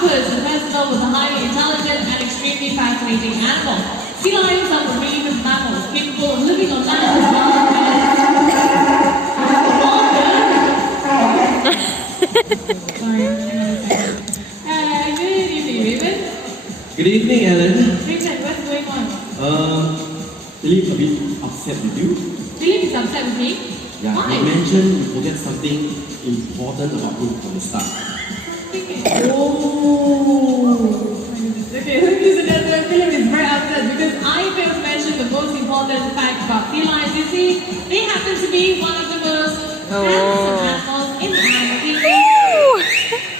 octopus, the festival was a highly intelligent and extremely fascinating animal. Sea lions are marine mammals capable of living on land as well as Sorry, hang on a second. Good evening, Raven. Good evening, Ellen. Raven, what's going on? Philip a bit upset with you. Philip is upset with me? Yeah, Why? you mentioned you forget something important about him from the start. Oh. Okay, ladies and gentlemen, Philip is very upset because I failed to mention the most important fact about sea lions. You see, they happen to be one of the most handsome animals in the animal.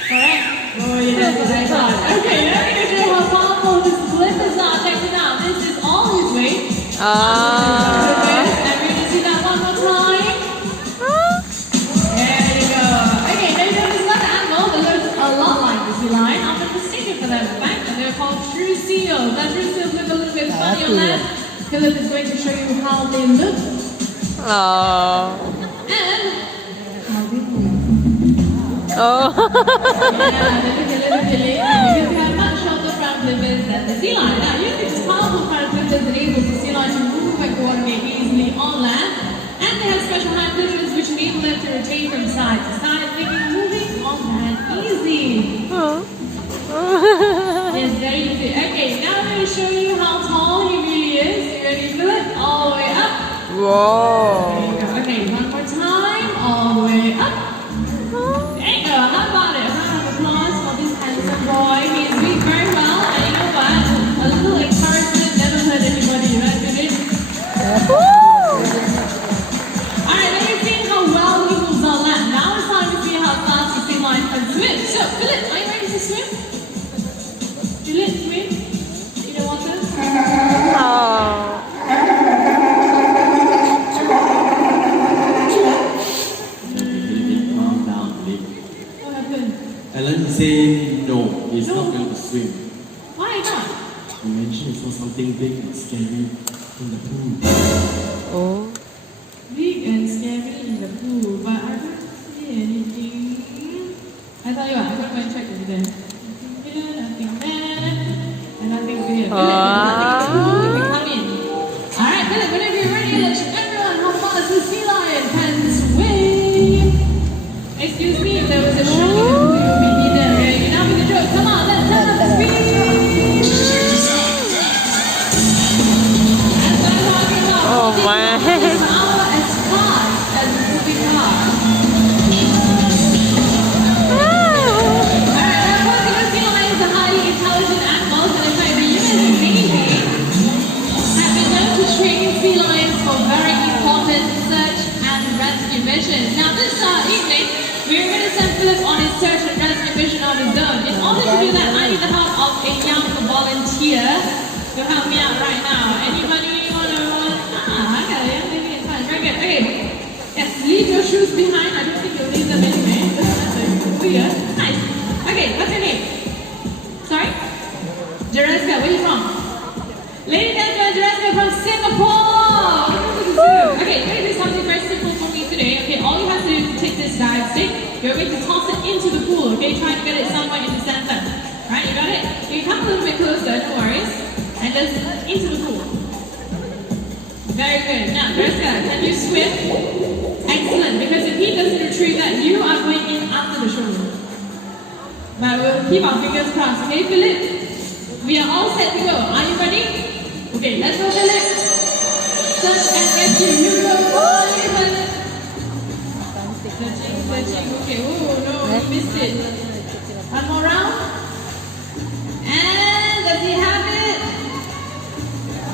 Correct? Oh, yeah, that's what I thought. Okay, let me show you how powerful this blippers are. Check it out. This is all his weight. And we're going to see that one more time. There you go. Okay, there you go. This is another animal that looks a lot like the sea lion. I'm going to mistaken for that fact, and they're called true seals. Now, true seals look a little bit funny on land. Philip is going to show you how they look. And how they move. Yeah, they look a little bit lazy because they have much shorter front flippers than the sea lion. Now, using this powerful front flippers enables the sea lion to move and coordinate easily on land. And they have special hind flippers which enable them to rotate from side to side, making moving on land easy. Yes, very easy. Okay, now I'm going to show you how tall he really is. You ready to do it? All the way up. Whoa. There you go. Okay, one more time. All the way up. There you go. How about it? A round of applause for this handsome boy. He's doing very well. And you know what? A little encouragement never hurt anybody, right, Philip? Alright, let me see how well he moves on land. Now it's time to see how fast the sea lion can swim. So, Philip, are you ready to swim? Philip, swim? In the water? Calm down, Philip. What happened? Ellen said no, he's not going to swim. Why not? You mentioned he saw something big and scary in the pool. Big and scary in the pool, but I don't see anything. I tell you what, I'm going to go and check over there. Nothing here, nothing there, and nothing here. Philip, there's nothing in the pool, you can come in. Alright, Philip, whenever you're ready, let's show everyone how fast the sea lion can swim. Excuse me, if there was a shark in the pool, you would be there. Okay, enough with the joke. Come on, let's turn up the speed. That's what I'm talking about. Oh, man. As fast as a moving car. Alright, now of course, sea lions are highly intelligent animals, and in fact, the US Navy have been known to train sea lions for very important search and rescue missions. Now, this evening, we're going to send Philip on his search and rescue mission on his own. In order to do that, I need the help of a young volunteer to help me out right now. Anybody want to? I got a young lady in front. Very good. Okay. Yes, leave your shoes behind. I don't think you'll need them anyway. Oh, yeah. Nice. Okay, what's your name? Sorry? Jessica, where are you from? Lady Jessica from Singapore! Okay, you're going to do something very simple for me today. Okay, all you have to do is take this dive stick. You're going to toss it into the pool. Okay, try to get it somewhere in the center. Right, you got it? You come a little bit closer, no worries. And just into the pool. Very good. Now, Jessica, can you swim? Excellent, because if he doesn't retrieve that, you are going in under the shoulder. But we'll keep our fingers crossed. Okay, Philip? We are all set to go. Are you ready? Okay, let's go, Philip. Search and rescue. Here we go. Searching. Okay, oh no, you missed it. One more round. And does he have it?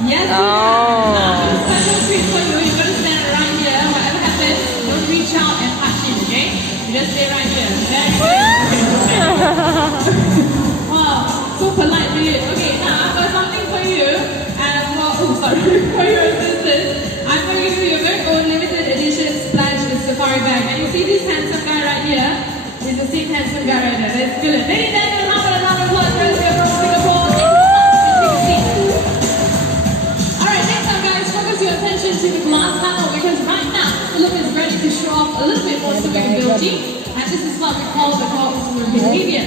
Yes, he has. Now, a special treat for you. You're going to stand right here. Whatever happens, don't reach out and touch him, okay? You just stay right here. Very good. Wow, so polite, Philip. Okay, now I've got something for you. And for your assistance. I'm going to give you your very own limited edition splash safari bag. And you see this handsome guy right here? He's the same handsome guy right there. That's Philip. Ladies and gentlemen, how about another applause for us here from Singapore? Take a seat. Alright, next up guys, focus your attention to the glass panel because right now, Philip is ready to show off a little bit more swimming ability. And this is what we call the corkscrew behavior.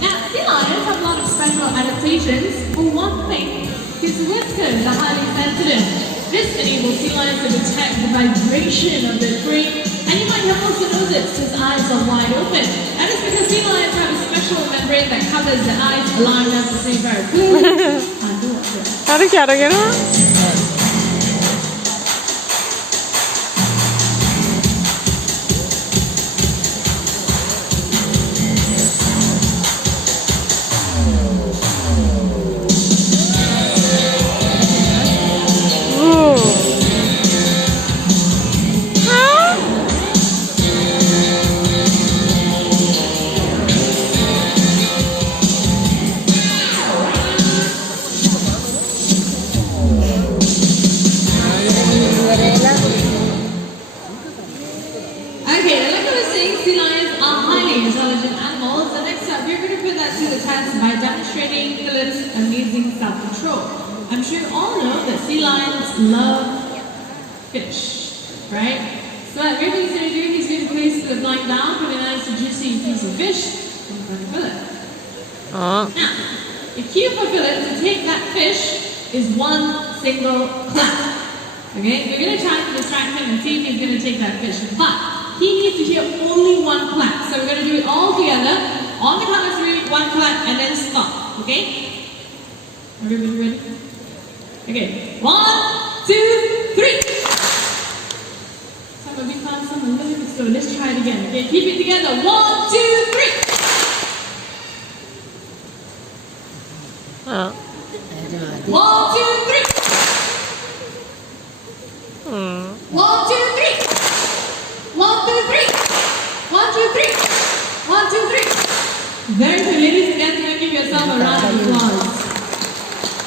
Now, sea lions have a lot of special adaptations. For one thing, his whiskers are highly sensitive. This enables sea lions to detect the vibration of their prey, and you might have also noticed his eyes are wide open. That is because sea lions have a special membrane that covers their eyes, allowing them to see very clearly. I'm sure you all know that sea lions love fish, right? So what River is going to do, he's going to place the line down, put a nice juicy piece of fish, and put a fillet. Now, the cue for fillet to take that fish is one single clap. Okay, we're going to try to distract him and see if he's going to take that fish, but he needs to hear only one clap. So we're going to do it all together. On the count of 3, one clap, and then stop. Okay? Everybody ready? Okay, 1, 2, 3. Some will be fast, some will be a little bit slow. Let's try it again. Okay, keep it together. 1, 2, 3. 1, 2, 3. 1, 2, 3. 1, 2, 3. 1, 2, 3. 1, 2, 3. 1, 2, 3. Very good, ladies and gentlemen. Give yourself a round of applause.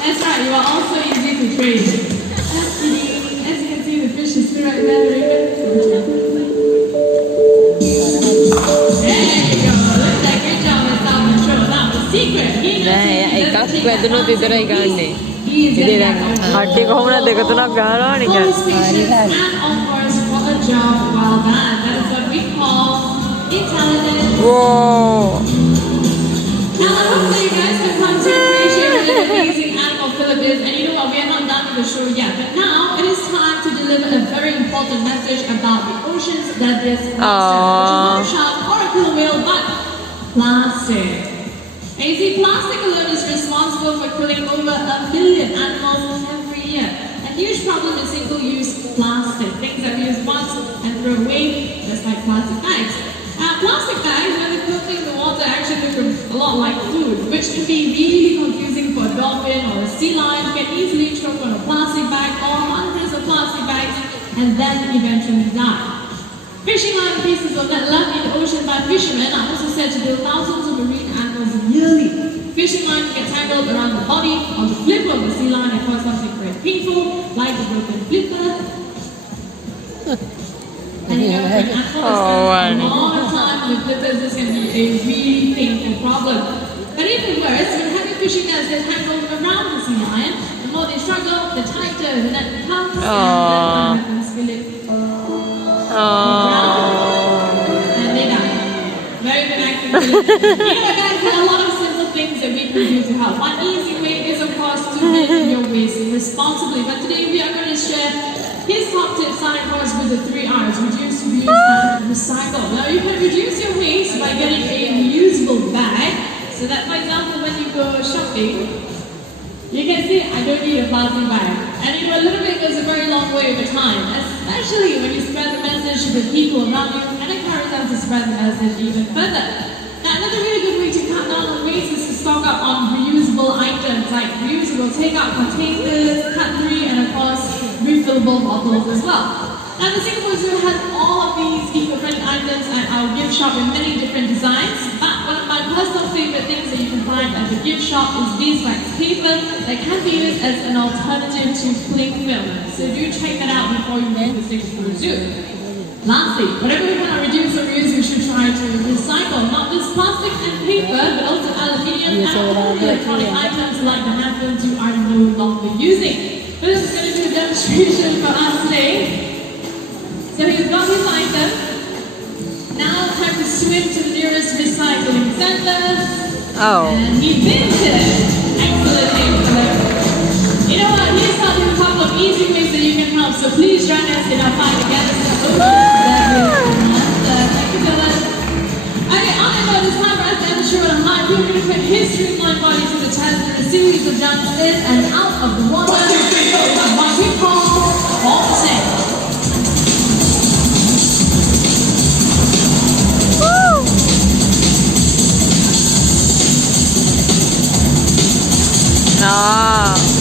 That's right, you are also easy to train. As you can see, the fish is still right there. There you go. Looks like good job with self-control. Now, the secret. And of course, what a job well done. That is what we call intelligence. Whoa! Now, I hope that you guys have come to appreciate what an amazing animal Philip is. And you know what? We are not done with the show yet. But now, it is time to deliver a very important message about the oceans that is plastic. Which is not a shark or a killer whale, but plastic. And you see, plastic alone is responsible for killing over 1 million animals every year. A huge problem is single-use plastic. Things that we use once and throw away, just like plastic bags. Plastic bags, when they float in the water, actually look a lot like food, which can be really confusing for a dolphin or a sea lion. You can easily choke on a plastic bag or hundreds of plastic bags and then eventually die. Fishing line pieces of net left in the ocean by fishermen are also said to kill thousands of marine animals yearly. Fishing line can get tangled around the body or the flipper of the sea lion and cause something very painful, like a broken flipper. And you know, for an animal that spends a lot of time on the flippers, this can be a really painful problem. But even worse, when having fishing nets get tangled around the sea lion, the more they struggle, the tighter the net becomes, and then happens to live. And they die. Very good acting. You know what, guys, there are a lot of simple things that we can do to help. One easy way is, of course, to manage your waste responsibly. But today we are going to share his top tips, starting course with the 3 R's: reduce, reuse, and recycle. Now you can reduce your waste by getting a reusable bag, so that, for example, when you go shopping, you can see I don't need a plastic bag. And you know, a little bit goes a very long way over time, especially when you spread the message to the people around you and encourage them to spread the message even further. Now, another really good way to cut down on waste is to stock up on reusable items like reusable takeout containers, cutlery, and of course, refillable bottles as well. Now, the Singapore Zoo has all of these eco-friendly items at our gift shop in many different designs, but one of my personal favorite things that you can find at the gift shop is beeswax paper that can be used as an alternative to cling film. So do check that out before you leave the Singapore Zoo. Lastly, whatever we want to reduce or reuse, we should try to recycle not just plastic and paper, but also aluminium and all the electronic items like the handphones you are no longer using. Philip is going to do a demonstration for us today. So he's got his item. Now time to swim to the nearest recycling center. Oh. And he thinks it. Excellent, excellent. You know what? He's got a couple of easy ways that you can help. So please join us in our fight against the ocean. Thank you, Dylan. Okay, on the note, it's time for us to end the show on a high. We're going to put his streamlined body to the test in a series of jumps in and out of the water. What we call vaulting. Ah.